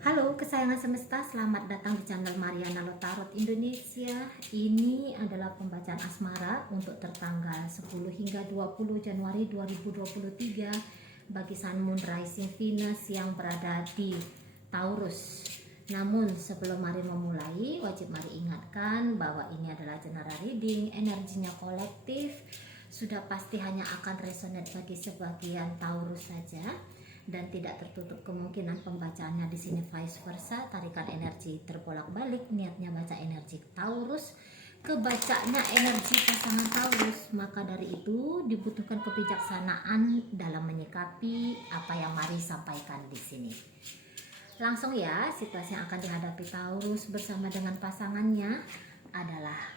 Halo kesayangan semesta, selamat datang di channel Mariana Lotarot Indonesia. Ini adalah pembacaan asmara untuk tertanggal 10 hingga 20 Januari 2023 bagi Sun Moon Rising Venus yang berada di Taurus. Namun sebelum mari memulai, wajib mari ingatkan bahwa ini adalah general reading, energinya kolektif, sudah pasti hanya akan resonate bagi sebagian Taurus saja dan tidak tertutup kemungkinan pembacaannya di sini vice versa. Tarikan energi terbolak-balik, niatnya baca energi Taurus, kebacanya energi pasangan Taurus. Maka dari itu dibutuhkan kebijaksanaan dalam menyikapi apa yang mari sampaikan di sini. Langsung ya, situasi yang akan dihadapi Taurus bersama dengan pasangannya adalah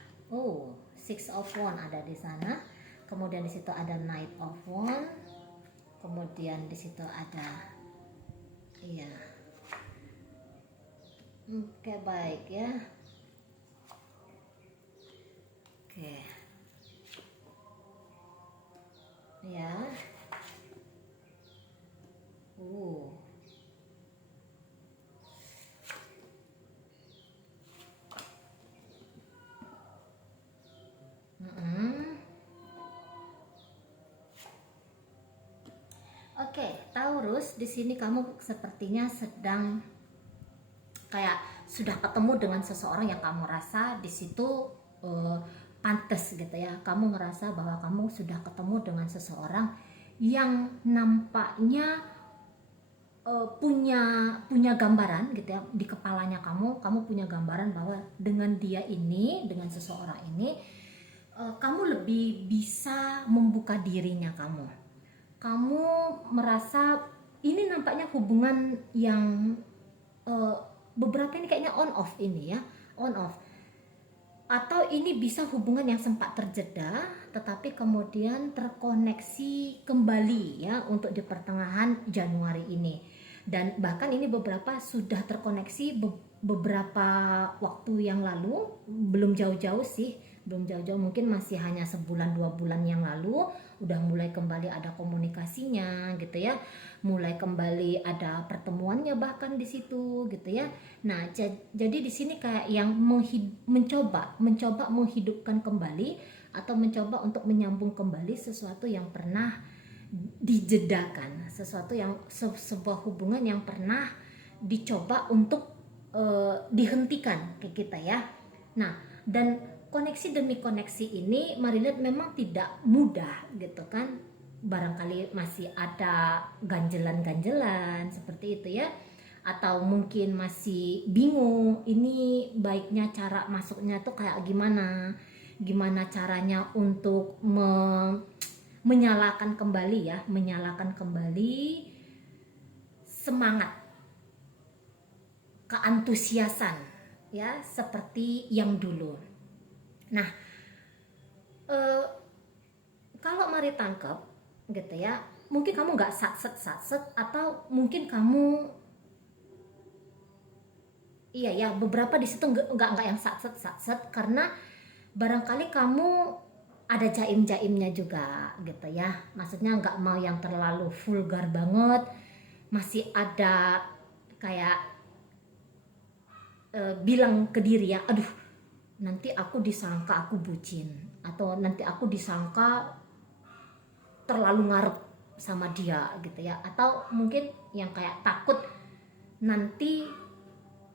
Six of Wands ada di sana. Kemudian di situ ada Knight of Wands. Kemudian di situ ada oke, baik ya. Oke. Ya. Oke, Taurus, di sini kamu sepertinya sedang kayak sudah ketemu dengan seseorang yang kamu rasa di situ pantas gitu ya. Kamu merasa bahwa kamu sudah ketemu dengan seseorang yang nampaknya punya gambaran gitu ya di kepalanya. Kamu punya gambaran bahwa dengan dia ini, dengan seseorang ini, kamu lebih bisa membuka dirinya. Kamu merasa ini nampaknya hubungan yang beberapa ini kayaknya on off ini ya, on off, atau ini bisa hubungan yang sempat terjeda tetapi kemudian terkoneksi kembali ya untuk di pertengahan Januari ini. Dan bahkan ini beberapa sudah terkoneksi beberapa waktu yang lalu, belum jauh-jauh sih, mungkin masih hanya sebulan 2 bulan yang lalu udah mulai kembali ada komunikasinya gitu ya, mulai kembali ada pertemuannya bahkan di situ gitu ya. Nah, jadi di sini kayak yang mencoba menghidupkan kembali atau mencoba untuk menyambung kembali sesuatu yang pernah dijedakan, sesuatu yang sebuah hubungan yang pernah dicoba untuk dihentikan ke kita ya. Nah, dan koneksi demi koneksi ini mari lihat memang tidak mudah gitu kan. Barangkali masih ada ganjelan-ganjelan seperti itu ya, atau mungkin masih bingung ini baiknya cara masuknya tuh kayak gimana caranya untuk menyalakan kembali semangat, keantusiasan ya seperti yang dulu. Nah, kalau mari tangkap gitu ya, mungkin kamu nggak satset atau mungkin kamu beberapa di situ nggak yang satset karena barangkali kamu ada jaimnya juga gitu ya. Maksudnya nggak mau yang terlalu vulgar banget, masih ada kayak bilang ke diri ya, aduh nanti aku disangka aku bucin, atau nanti aku disangka terlalu ngarep sama dia gitu ya, atau mungkin yang kayak takut nanti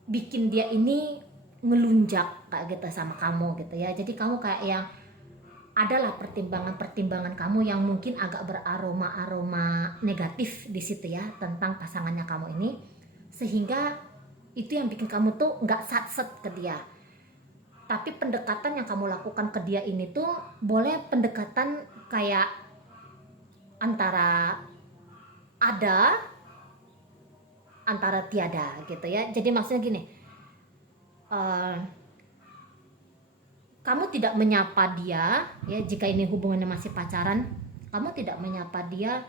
bikin dia ini ngelunjak kayak gitu sama kamu gitu ya. Jadi kamu kayak yang adalah pertimbangan kamu yang mungkin agak beraroma negatif di situ ya tentang pasangannya kamu ini, sehingga itu yang bikin kamu tuh nggak satset ke dia. Tapi pendekatan yang kamu lakukan ke dia ini tuh boleh pendekatan kayak antara ada, antara tiada gitu ya. Jadi maksudnya gini, kamu tidak menyapa dia ya, jika ini hubungannya masih pacaran, kamu tidak menyapa dia.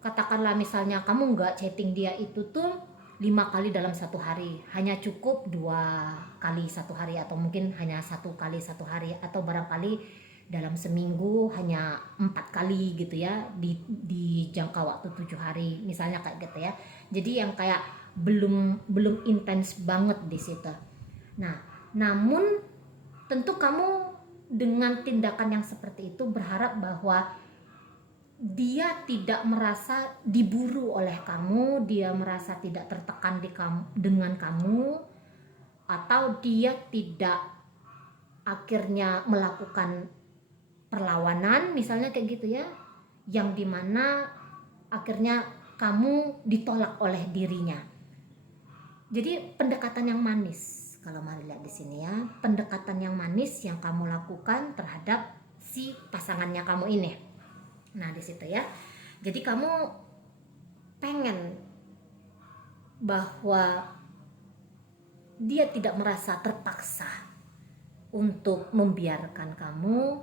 Katakanlah misalnya kamu nggak chatting dia itu tuh 5 kali dalam satu hari, hanya cukup 2 kali satu hari, atau mungkin hanya 1 kali satu hari, atau barangkali dalam seminggu hanya 4 kali gitu ya, di jangka waktu 7 hari misalnya kayak gitu ya. Jadi yang kayak belum intens banget di situ. Nah, namun tentu kamu dengan tindakan yang seperti itu berharap bahwa dia tidak merasa diburu oleh kamu, dia merasa tidak tertekan dengan kamu, atau dia tidak akhirnya melakukan perlawanan misalnya kayak gitu ya, yang dimana akhirnya kamu ditolak oleh dirinya. Jadi pendekatan yang manis, kalau mari lihat di sini ya, pendekatan yang manis yang kamu lakukan terhadap si pasangannya kamu ini. Nah di situ ya, jadi kamu pengen bahwa dia tidak merasa terpaksa untuk membiarkan kamu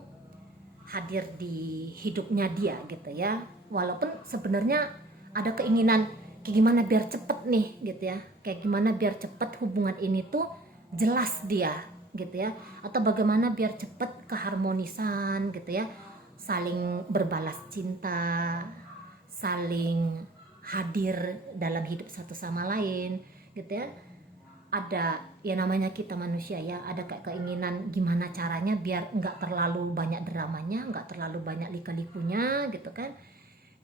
hadir di hidupnya dia gitu ya, walaupun sebenarnya ada keinginan kayak gimana biar cepet nih gitu ya, kayak gimana biar cepet hubungan ini tuh jelas dia gitu ya, atau bagaimana biar cepet keharmonisan gitu ya, saling berbalas cinta, saling hadir dalam hidup satu sama lain gitu ya. Ada ya namanya kita manusia ya, ada kayak keinginan gimana caranya biar nggak terlalu banyak dramanya, nggak terlalu banyak lika-likunya gitu kan,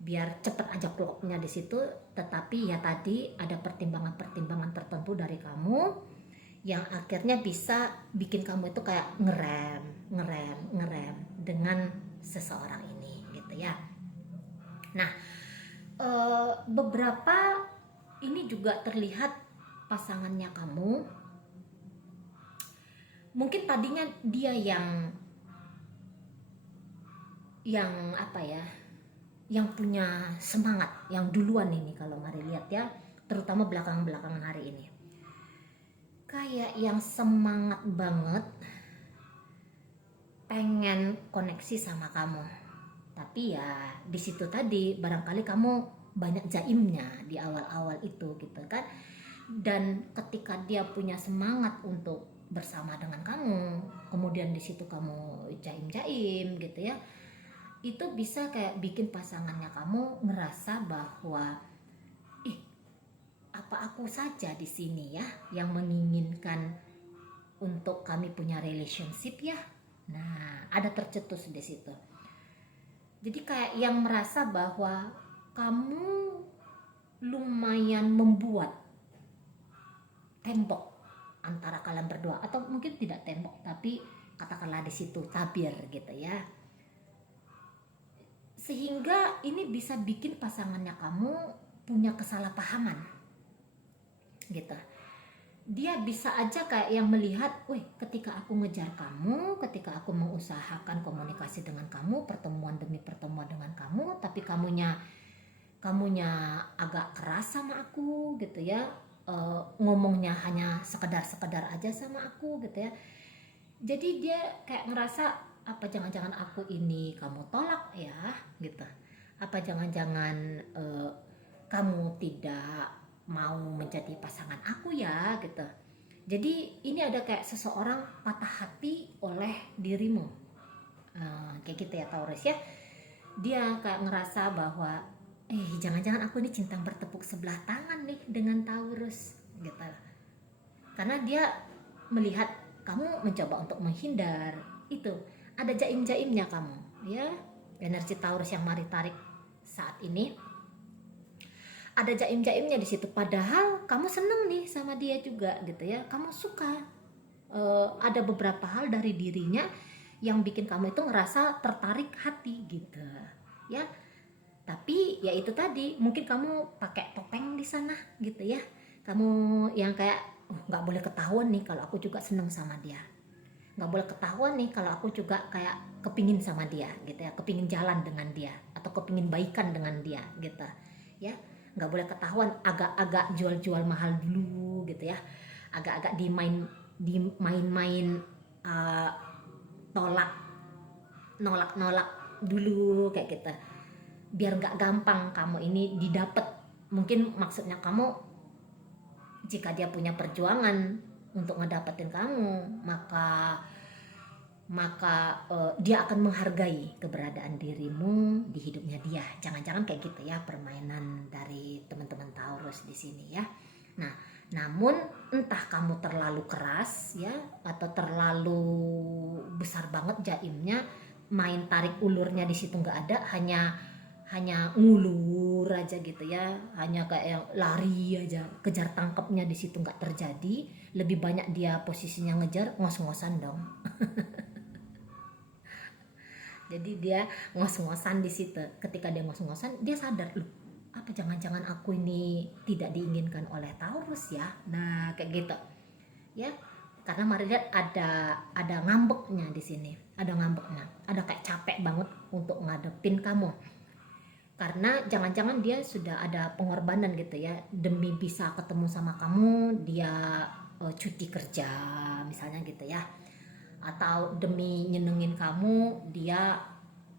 biar cepet aja klopnya di situ. Tetapi ya tadi ada pertimbangan-pertimbangan tertentu dari kamu yang akhirnya bisa bikin kamu itu kayak ngerem dengan seseorang ini gitu ya. Nah beberapa ini juga terlihat pasangannya kamu mungkin tadinya dia yang apa ya, yang punya semangat, yang duluan ini kalau mari lihat ya, terutama belakangan hari ini kayak yang semangat banget pengen koneksi sama kamu. Tapi ya di situ tadi barangkali kamu banyak jaimnya di awal-awal itu gitu kan. Dan ketika dia punya semangat untuk bersama dengan kamu, kemudian di situ kamu jaim-jaim gitu ya, itu bisa kayak bikin pasangannya kamu ngerasa bahwa apa aku saja di sini ya yang menginginkan untuk kami punya relationship ya. Nah, ada tercetus di situ. Jadi kayak yang merasa bahwa kamu lumayan membuat tembok antara kalian berdua, atau mungkin tidak tembok tapi katakanlah di situ tabir gitu ya, sehingga ini bisa bikin pasangannya kamu punya kesalahpahaman gitu. Dia bisa aja kayak yang melihat, wih ketika aku ngejar kamu, ketika aku mengusahakan komunikasi dengan kamu, pertemuan demi pertemuan dengan kamu, tapi kamunya agak keras sama aku gitu ya, ngomongnya hanya sekedar aja sama aku gitu ya. Jadi dia kayak ngerasa apa jangan-jangan aku ini kamu tolak ya gitu, apa jangan-jangan kamu tidak mau menjadi pasangan aku ya gitu. Jadi ini ada kayak seseorang patah hati oleh dirimu, kayak gitu ya Taurus ya. Dia kayak ngerasa bahwa jangan-jangan aku ini cinta bertepuk sebelah tangan nih dengan Taurus gitu. Karena dia melihat kamu mencoba untuk menghindar, itu ada jaim-jaimnya kamu ya. Energi Taurus yang mari tarik saat ini ada jaim-jaimnya di situ, padahal kamu seneng nih sama dia juga gitu ya, kamu suka. Ada beberapa hal dari dirinya yang bikin kamu itu ngerasa tertarik hati gitu ya. Tapi ya itu tadi, mungkin kamu pakai topeng di sana gitu ya, kamu yang kayak nggak boleh ketahuan nih kalau aku juga seneng sama dia, nggak boleh ketahuan nih kalau aku juga kayak kepingin sama dia gitu ya, kepingin jalan dengan dia atau kepingin baikan dengan dia gitu ya. Nggak boleh ketahuan, agak-agak jual-jual mahal dulu gitu ya, agak-agak dimain-main, nolak dulu kayak gitu, biar nggak gampang kamu ini didapat. Mungkin maksudnya kamu, jika dia punya perjuangan untuk ngedapetin kamu, maka dia akan menghargai keberadaan dirimu di hidupnya dia. Jangan-jangan kayak gitu ya permainan dari teman-teman Taurus di sini ya. Nah, namun entah kamu terlalu keras ya atau terlalu besar banget jaimnya, main tarik ulurnya di situ nggak ada, hanya ngulur aja gitu ya, hanya kayak lari aja, kejar tangkapnya di situ nggak terjadi, lebih banyak dia posisinya ngejar, ngos-ngosan dong. Jadi dia ngos-ngosan di situ. Ketika dia ngos-ngosan, dia sadar, loh, apa jangan-jangan aku ini tidak diinginkan oleh Taurus ya. Nah, kayak gitu. Ya. Karena mari lihat ada ngambeknya di sini. Ada ngambeknya. Ada kayak capek banget untuk ngadepin kamu. Karena jangan-jangan dia sudah ada pengorbanan gitu ya, demi bisa ketemu sama kamu, dia cuti kerja misalnya gitu ya, atau demi nyenengin kamu dia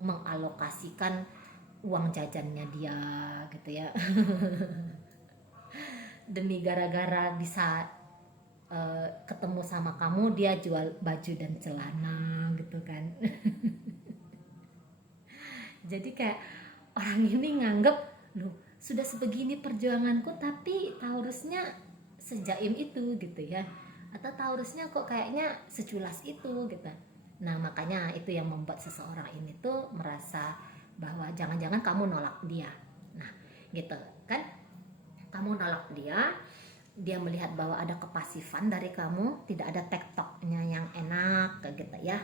mengalokasikan uang jajannya dia gitu ya. Demi gara-gara bisa ketemu sama kamu, dia jual baju dan celana gitu kan. Jadi kayak orang ini nganggep, loh sudah sebegini perjuanganku tapi Taurusnya sejaim itu gitu ya, atau Taurusnya kok kayaknya seculas itu gitu. Nah makanya itu yang membuat seseorang ini tuh merasa bahwa jangan-jangan kamu nolak dia. Nah gitu kan, kamu nolak dia, dia melihat bahwa ada kepasifan dari kamu, tidak ada tektoknya yang enak kayak gitu ya.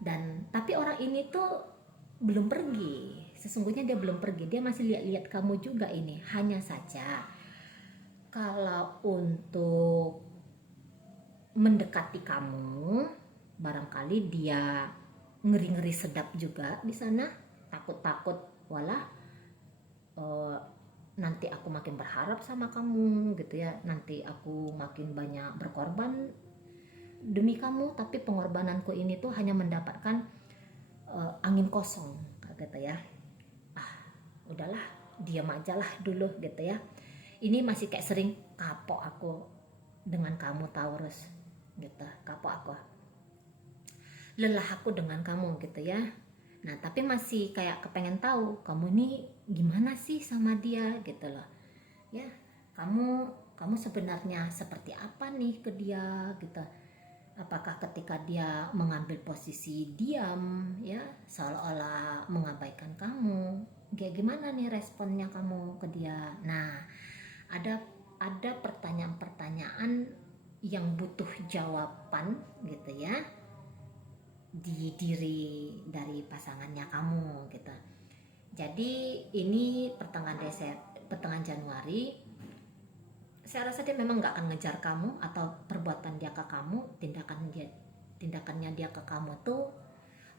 Dan tapi orang ini tuh belum pergi, sesungguhnya dia belum pergi, dia masih lihat-lihat kamu juga ini. Hanya saja kalau untuk mendekati kamu, barangkali dia ngeri-ngeri sedap juga di sana, takut-takut walah nanti aku makin berharap sama kamu gitu ya, nanti aku makin banyak berkorban demi kamu, tapi pengorbananku ini tuh hanya mendapatkan angin kosong gitu ya. Udahlah, diam aja lah dulu gitu ya. Ini masih kayak sering kapok aku dengan kamu Taurus gitu, kapok aku, lelah aku dengan kamu gitu ya. Nah tapi masih kayak kepengen tahu kamu ini gimana sih sama dia gitu loh ya. Kamu sebenarnya seperti apa nih ke dia gitu. Apakah ketika dia mengambil posisi diam ya, seolah-olah mengabaikan kamu, kayak gimana nih responnya kamu ke dia. Nah ada pertanyaan-pertanyaan yang butuh jawaban gitu ya, di diri dari pasangannya kamu gitu. Jadi ini pertengahan Januari, saya rasa dia memang nggak akan ngejar kamu, atau perbuatan dia ke kamu, tindakannya dia ke kamu tuh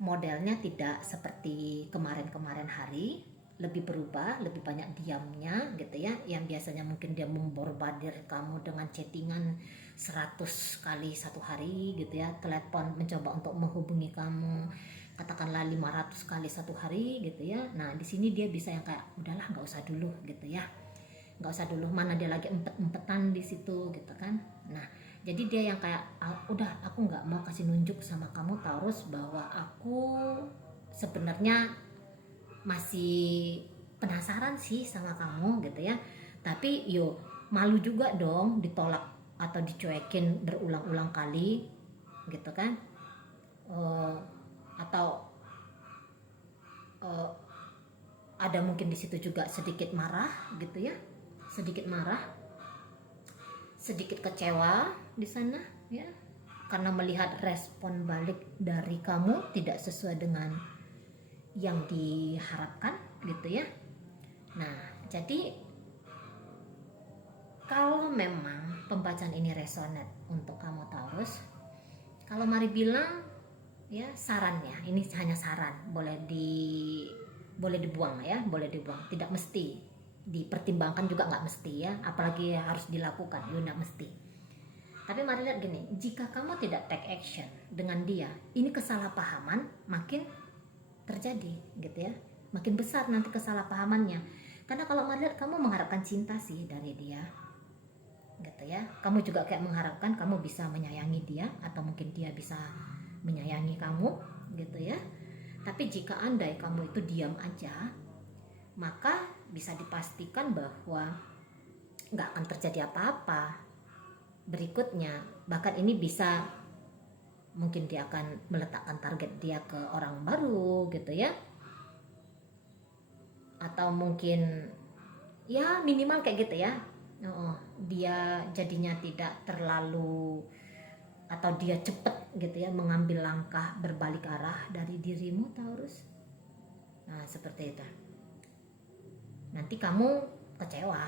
modelnya tidak seperti kemarin-kemarin hari, lebih berubah, lebih banyak diamnya gitu ya. Yang biasanya mungkin dia memborbadir kamu dengan chattingan 100 kali satu hari gitu ya, telepon mencoba untuk menghubungi kamu katakanlah 500 kali satu hari gitu ya. Nah di sini dia bisa yang kayak udahlah nggak usah dulu gitu ya, nggak usah dulu, mana dia lagi empet-empetan di situ gitu kan. Nah jadi dia yang kayak udah aku nggak mau kasih nunjuk sama kamu Taurus bahwa aku sebenarnya masih penasaran sih sama kamu gitu ya, tapi yo malu juga dong ditolak atau dicuekin berulang-ulang kali gitu kan. Atau ada mungkin di situ juga sedikit marah gitu ya, sedikit marah, sedikit kecewa di sana ya, karena melihat respon balik dari kamu tidak sesuai dengan yang diharapkan gitu ya. Nah jadi kalau memang pembacaan ini resonate untuk kamu Taurus, kalau mari bilang ya sarannya, ini hanya saran, boleh dibuang ya, boleh dibuang, tidak mesti dipertimbangkan juga, nggak mesti ya, apalagi harus dilakukan ya nggak mesti. Tapi mari lihat gini, jika kamu tidak take action dengan dia, ini kesalahpahaman makin terjadi gitu ya, makin besar nanti kesalahpahamannya. Karena kalau mari lihat kamu mengharapkan cinta sih dari dia gitu ya, kamu juga kayak mengharapkan kamu bisa menyayangi dia, atau mungkin dia bisa menyayangi kamu gitu ya. Tapi jika andai kamu itu diam aja, maka bisa dipastikan bahwa nggak akan terjadi apa-apa berikutnya. Bahkan ini bisa, mungkin dia akan meletakkan target dia ke orang baru gitu ya, atau mungkin ya minimal kayak gitu ya. Dia jadinya tidak terlalu, atau dia cepet gitu ya mengambil langkah berbalik arah dari dirimu, Taurus. Nah seperti itu, nanti kamu kecewa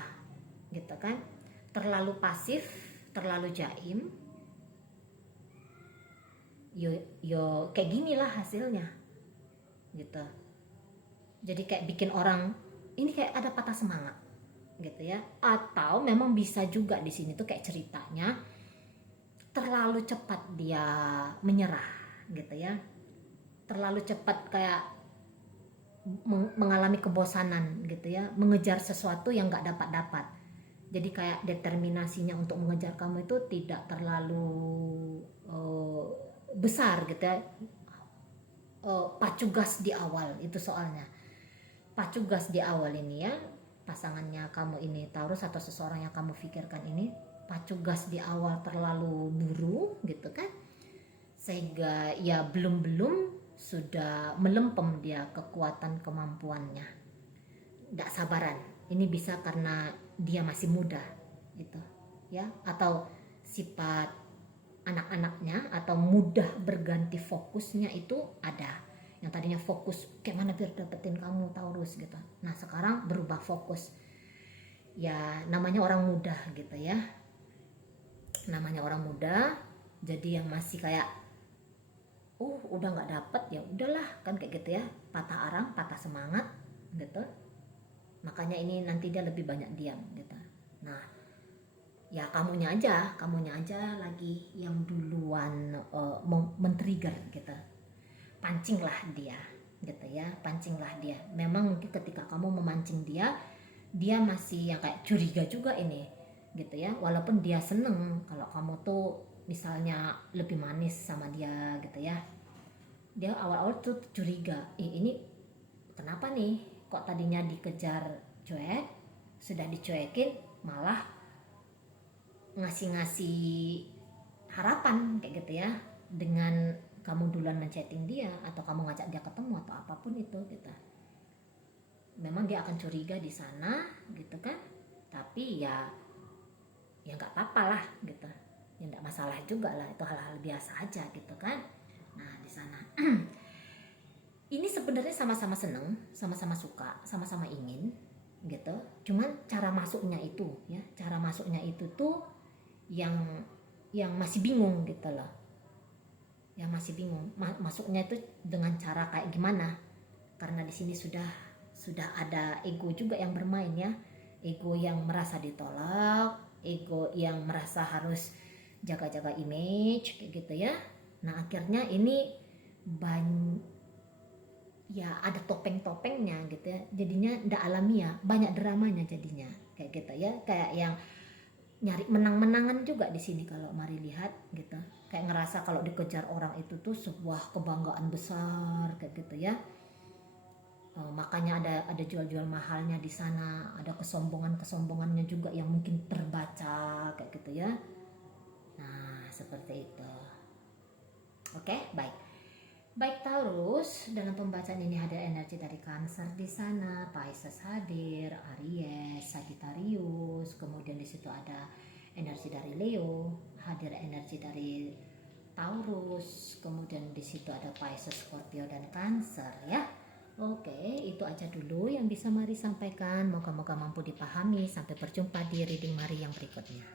gitu kan, terlalu pasif, terlalu jaim, yo kayak gini lah hasilnya gitu. Jadi kayak bikin orang ini kayak ada patah semangat gitu ya. Atau memang bisa juga di sini tuh kayak ceritanya terlalu cepat dia menyerah gitu ya, terlalu cepat kayak mengalami kebosanan gitu ya, mengejar sesuatu yang nggak dapat. Jadi kayak determinasinya untuk mengejar kamu itu tidak terlalu besar gitu ya. Pacu gas di awal itu soalnya, pacu gas di awal ini ya, pasangannya kamu ini Taurus atau seseorang yang kamu pikirkan ini, pacu gas di awal terlalu buru gitu kan, sehingga ya belum sudah melempem dia kekuatan kemampuannya, tidak sabaran. Ini bisa karena dia masih muda gitu ya, atau sifat anak-anaknya, atau mudah berganti fokusnya itu ada. Yang tadinya fokus kayak mana biar dapetin kamu Taurus gitu, nah sekarang berubah fokus. Ya namanya orang muda gitu ya, namanya orang muda, jadi yang masih kayak udah nggak dapet ya udahlah kan, kayak gitu ya, patah arang, patah semangat gitu. Makanya ini nanti dia lebih banyak diam gitu. Nah ya kamunya aja lagi yang duluan men-trigger gitu, pancinglah dia gitu ya, pancinglah dia. Memang mungkin ketika kamu memancing dia, dia masih yang kayak curiga juga ini gitu ya, walaupun dia seneng kalau kamu tuh misalnya lebih manis sama dia gitu ya. Dia awal-awal tuh curiga, ini kenapa nih kok tadinya dikejar cuek, sudah dicuekin malah ngasih harapan kayak gitu ya, dengan kamu duluan men-chatting dia atau kamu ngajak dia ketemu atau apapun itu gitu. Memang dia akan curiga di sana gitu kan, tapi ya nggak apa-apa lah gitu, ya nggak masalah juga lah, itu hal-hal biasa aja gitu kan. Nah di sana ini sebenarnya sama-sama seneng, sama-sama suka, sama-sama ingin gitu, cuman cara masuknya itu ya, cara masuknya itu tuh yang masih bingung gitu loh, yang masih bingung masuknya itu dengan cara kayak gimana, karena di sini sudah ada ego juga yang bermain ya, ego yang merasa ditolak, ego yang merasa harus jaga-jaga image kayak gitu ya. Nah akhirnya ini ya ada topeng-topengnya gitu ya, jadinya ndak alamiah, banyak dramanya jadinya kayak gitu ya, kayak yang nyari menang-menangan juga di sini kalau mari lihat gitu, kayak ngerasa kalau dikejar orang itu tuh sebuah kebanggaan besar kayak gitu ya. Makanya ada jual-jual mahalnya di sana, ada kesombongannya juga yang mungkin terbaca kayak gitu ya. Nah seperti itu. Oke, baik Taurus, dalam pembacaan ini hadir energi dari Cancer di sana, Pisces hadir, Aries, Sagittarius, kemudian di situ ada energi dari Leo, hadir energi dari Taurus, kemudian di situ ada Pisces, Scorpio dan Cancer ya. Oke, itu aja dulu yang bisa Mari sampaikan. Moga-moga mampu dipahami. Sampai berjumpa di reading Mari yang berikutnya.